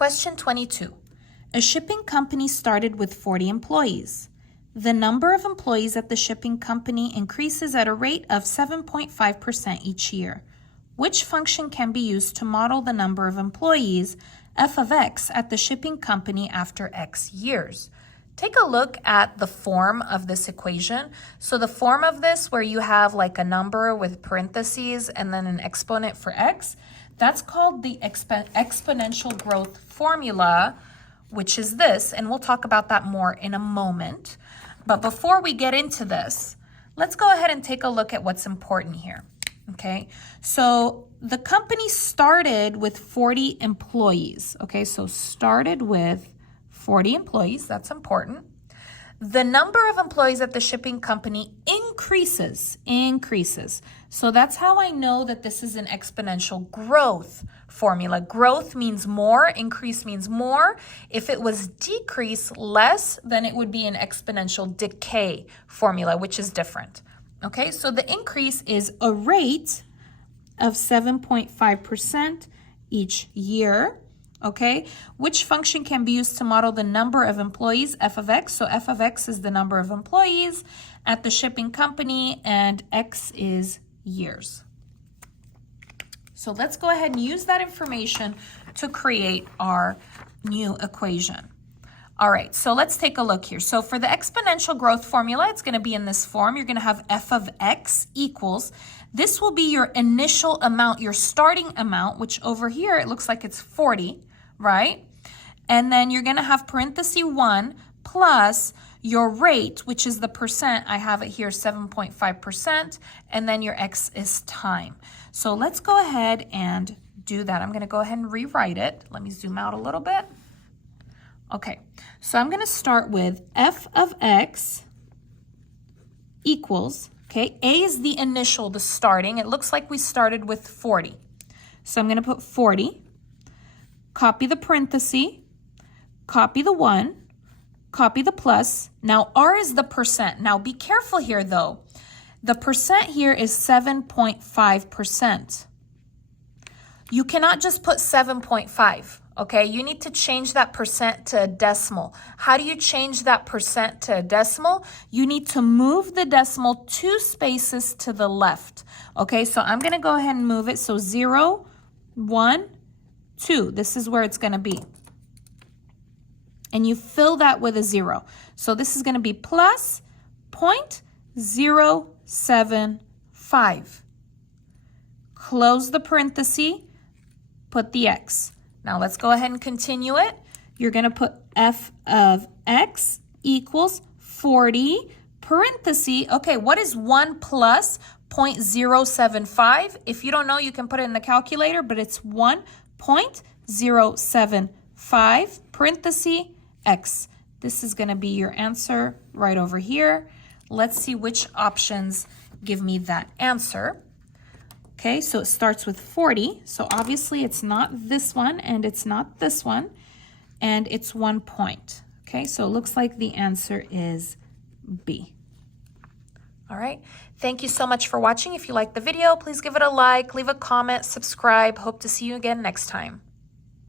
Question 22. A shipping company started with 40 employees. The number of employees at the shipping company increases at a rate of 7.5% each year. Which function can be used to model the number of employees, f of x, at the shipping company after x years? Take a look at the form of this equation. So the form of this, where you have like a number with parentheses and then an exponent for x, that's called the exponential growth formula, which is this, and we'll talk about that more in a moment. But before we get into this, let's go ahead and take a look at what's important here, okay? So the company started with 40 employees, okay? So started with 40 employees, that's important. The number of employees at the shipping company increases. So that's how I know that this is an exponential growth formula. Growth means more, increase means more. If it was decrease, less, then it would be an exponential decay formula, which is different. Okay, so the increase is a rate of 7.5% each year. Okay, which function can be used to model the number of employees, f of x? So f of x is the number of employees at the shipping company, and x is years. So let's go ahead and use that information to create our new equation. All right, so let's take a look here. So for the exponential growth formula, it's going to be in this form. You're going to have f of x equals, this will be your initial amount, your starting amount, which over here it looks like it's 40, right? And then you're going to have parenthesis 1 plus your rate, which is the percent. I have it here, 7.5%, and then your x is time. So let's go ahead and do that. I'm going to go ahead and rewrite it. Let me zoom out a little bit. Okay, so I'm going to start with f of x equals, okay, a is the initial, the starting. It looks like we started with 40. So I'm going to put 40, copy the parenthesis, copy the 1, copy the plus. Now r is the percent. Now be careful here though. The percent here is 7.5%. You cannot just put 7.5. Okay, you need to change that percent to a decimal. How do you change that percent to a decimal? You need to move the decimal 2 spaces to the left. Okay, so I'm going to go ahead and move it. So 0, 1, 2. This is where it's going to be. And you fill that with a 0. So this is going to be plus 0.075. Close the parenthesis, put the x. Now let's go ahead and continue it. You're going to put f of x equals 40, parenthesis. Okay, what is 1 plus 0.075? If you don't know, you can put it in the calculator, but it's 1.075, parenthesis, x. This is going to be your answer right over here. Let's see which options give me that answer. Okay, so it starts with 40. So obviously it's not this one and it's not this one. And it's 1 point. Okay, so it looks like the answer is B. All right, thank you so much for watching. If you liked the video, please give it a like, leave a comment, subscribe. Hope to see you again next time.